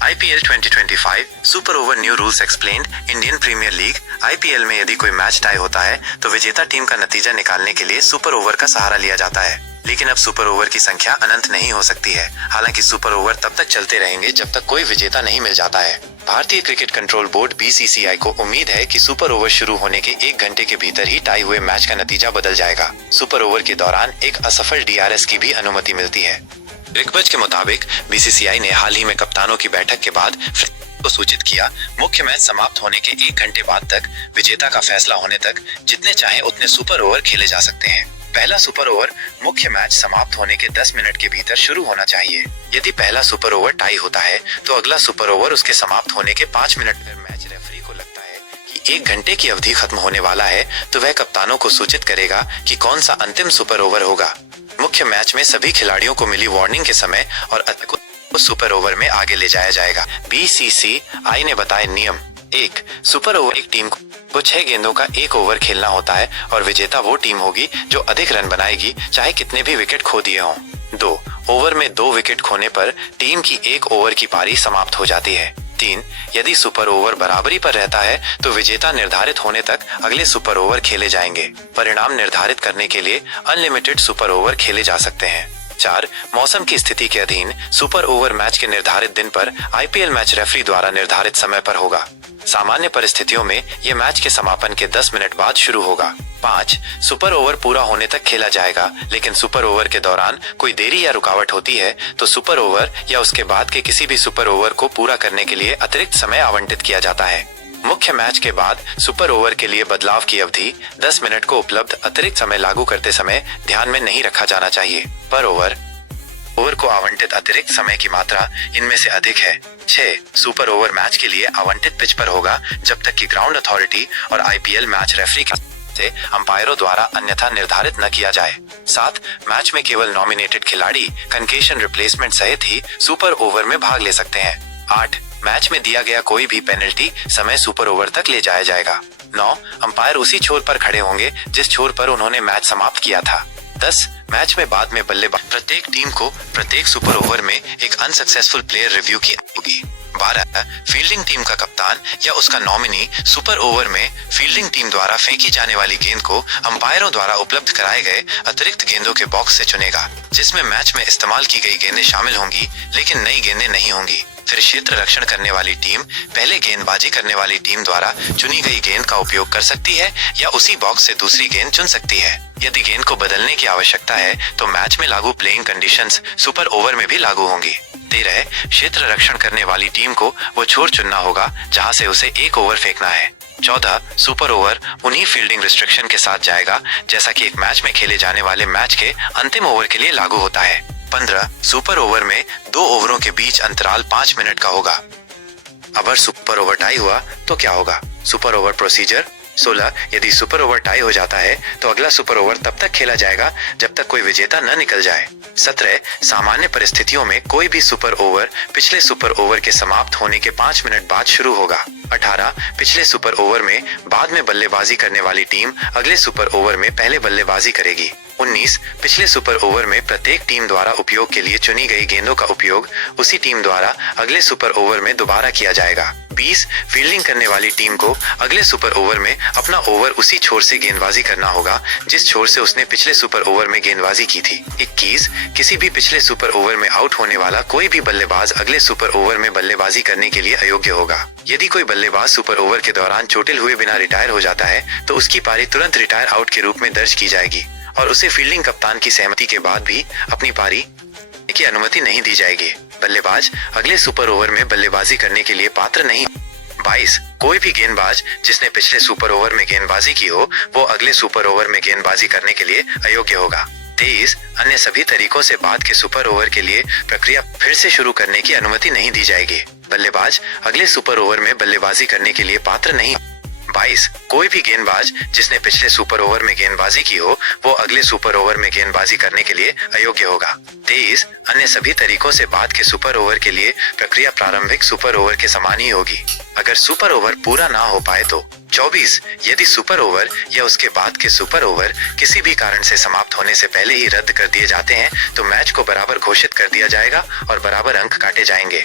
IPL 2025 super over new rules explained. Indian Premier League IPL में यदि कोई match tie होता है तो विजेता टीम का नतीजा निकालने के लिए सुपर ओवर का सहारा लिया जाता है। लेकिन अब सुपर ओवर की संख्या अनंत नहीं हो सकती है। हालांकि सुपर ओवर तब तक चलते रहेंगे जब तक कोई विजेता नहीं मिल जाता है। भारतीय क्रिकेट कंट्रोल बोर्ड BCCI को उम्मीद है कि सुपर ओवर शुरू होने के 1 घंटे के भीतर ही टाई हुए मैच का नतीजा बदल जाएगा। सुपर ओवर के दौरान एक असफल DRS की भी अनुमति मिलती है। रिकबज के मुताबिक BCCI ने हाल ही में कप्तानों की बैठक के बाद को सूचित किया, मुख्य मैच समाप्त होने के 1 घंटे बाद तक विजेता का फैसला होने तक जितने चाहे उतने सुपर ओवर खेले जा सकते हैं। पहला सुपर ओवर मुख्य मैच समाप्त होने के 10 मिनट के भीतर शुरू होना चाहिए। यदि पहला सुपर ओवर टाई होता है तो अगला सुपर ओवर उसके समाप्त होने के 5 मिनट पर मैच रेफरी को लगता है कि 1 घंटे की अवधि खत्म होने वाला है तो वह कप्तानों को सूचित करेगा कि कौन सा अंतिम सुपर ओवर होगा। मुख्य मैच में सभी खिलाड़ियों को मिली वार्निंग के समय और को सुपर ओवर में आगे ले जाया जाएगा। BCCI ने बताए नियम। 1. सुपर ओवर एक टीम को 6 गेंदों का 1 ओवर खेलना होता है और विजेता वो टीम होगी जो अधिक रन बनाएगी, चाहे कितने भी विकेट खो दिए हों। 2. ओवर में 2 विकेट खोने पर टीम की 1 ओवर की पारी समाप्त हो जाती है। 3. यदि सुपर ओवर बराबरी पर रहता है तो विजेता निर्धारित होने तक अगले सुपर ओवर खेले जाएंगे। परिणाम निर्धारित करने के लिए अनलिमिटेड सुपर ओवर खेले जा सकते हैं। 4. मौसम की स्थिति के अधीन सुपर ओवर मैच के निर्धारित दिन पर IPL मैच रेफरी द्वारा निर्धारित समय पर होगा। सामान्य परिस्थितियों में ये मैच के समापन के 10 मिनट बाद शुरू होगा। 5. सुपर ओवर पूरा होने तक खेला जाएगा, लेकिन सुपर ओवर के दौरान कोई देरी या रुकावट होती है तो सुपर ओवर या उसके बाद के किसी भी सुपर ओवर को पूरा करने के लिए अतिरिक्त समय आवंटित किया जाता है। मुख्य मैच के बाद सुपर ओवर के लिए बदलाव की अवधि 10 मिनट को उपलब्ध अतिरिक्त समय लागू करते समय ध्यान में नहीं रखा जाना चाहिए। पर ओवर को आवंटित अतिरिक्त समय की मात्रा इनमें से अधिक है। 6. सुपर ओवर मैच के लिए आवंटित पिच पर होगा जब तक कि ग्राउंड अथॉरिटी और IPL मैच रेफरी से अंपायरों द्वारा अन्यथा निर्धारित न किया जाए। 7. मैच में केवल नॉमिनेटेड खिलाड़ी कंकेशन रिप्लेसमेंट सहित ही सुपर ओवर में भाग ले सकते हैं। 8. मैच में दिया गया कोई भी पेनल्टी समय सुपर ओवर तक ले जाया जाएगा। 9. अंपायर उसी छोर पर खड़े होंगे जिस छोर पर उन्होंने मैच समाप्त किया था। 10. मैच में बाद में बल्लेबाज प्रत्येक टीम को प्रत्येक सुपर ओवर में एक अनसक्सेसफुल प्लेयर रिव्यू की होगी। 12. फील्डिंग टीम का कप्तान या उसका नॉमिनी सुपर ओवर में फील्डिंग टीम द्वारा फेंकी जाने वाली गेंद को अंपायरों द्वारा उपलब्ध कराए गए अतिरिक्त गेंदों के बॉक्स से चुनेगा, जिसमें मैच में इस्तेमाल की गई गेंदें शामिल होंगी लेकिन नई गेंदें नहीं होंगी। फिर क्षेत्र रक्षण करने वाली टीम पहले गेंदबाजी करने वाली टीम द्वारा चुनी गई गेंद का उपयोग कर सकती है या उसी बॉक्स से दूसरी गेंद चुन सकती है। यदि गेंद को बदलने की आवश्यकता है तो मैच में लागू प्लेइंग कंडीशंस सुपर ओवर में भी लागू होंगी। 13. क्षेत्र रक्षण करने वाली टीम को वो छोर चुनना होगा जहां से उसे 1 ओवर फेंकना है। 14. सुपर ओवर उन्हीं फील्डिंग रिस्ट्रिक्शन के साथ जाएगा जैसा कि एक मैच में खेले जाने वाले मैच के अंतिम ओवर के लिए लागू होता है। 15. सुपर ओवर में 2 ओवरों के बीच अंतराल 5 मिनट का होगा। अगर सुपर ओवर टाई हुआ तो क्या होगा? Super over procedure. 16. यदि सुपर ओवर टाई हो जाता है तो अगला सुपर ओवर तब तक खेला जाएगा जब तक कोई विजेता न निकल जाए। 17. सामान्य परिस्थितियों में कोई भी सुपर ओवर पिछले सुपर ओवर के समाप्त होने के 5 मिनट बाद शुरू होगा। 18. पिछले सुपर ओवर में बाद में बल्लेबाजी करने वाली टीम अगले सुपर ओवर में पहले बल्लेबाजी करेगी। 19. पिछले सुपर ओवर में प्रत्येक टीम द्वारा उपयोग के लिए चुनी गई गेंदों का उपयोग उसी टीम द्वारा अगले सुपर ओवर में दोबारा किया जाएगा। 20. फील्डिंग करने वाली टीम को अगले सुपर ओवर में अपना ओवर उसी छोर से गेंदबाजी करना होगा जिस छोर से उसने पिछले सुपर ओवर में गेंदबाजी की थी। 21. किसी भी पिछले सुपर ओवर में आउट होने वाला कोई भी बल्लेबाज अगले सुपर ओवर में बल्लेबाजी करने के लिए अयोग्य होगा। यदि कोई बल्लेबाज सुपर ओवर के दौरान चोटिल हुए बिना रिटायर हो जाता है तो उसकी पारी तुरंत रिटायर आउट के रूप में दर्ज की जाएगी और उसे फील्डिंग कप्तान की सहमति के बाद भी अपनी पारी की अनुमति नहीं दी जाएगी। बल्लेबाज अगले सुपर ओवर में बल्लेबाजी करने के लिए पात्र नहीं। 22. कोई भी गेंदबाज जिसने पिछले सुपर ओवर में गेंदबाजी की हो वो अगले सुपर ओवर में गेंदबाजी करने के लिए अयोग्य होगा। 23. अन्य सभी तरीकों से बाद के सुपर ओवर के लिए प्रक्रिया फिर से शुरू करने की अनुमति नहीं दी जाएगी। बल्लेबाज अगले सुपर ओवर में बल्लेबाजी करने के लिए पात्र नहीं। 22. कोई भी गेंदबाज जिसने पिछले सुपर ओवर में गेंदबाजी की हो वो अगले सुपर ओवर में गेंदबाजी करने के लिए अयोग्य होगा। 23. अन्य सभी तरीकों से बाद के सुपर ओवर के लिए प्रक्रिया प्रारंभिक सुपर ओवर के समान ही होगी। अगर सुपर ओवर पूरा ना हो पाए तो 24. यदि सुपर ओवर या उसके बाद के सुपर ओवर किसी भी कारण से समाप्त होने से पहले ही रद्द कर दिए जाते हैं तो मैच को बराबर घोषित कर दिया जाएगा और बराबर अंक काटे जाएंगे।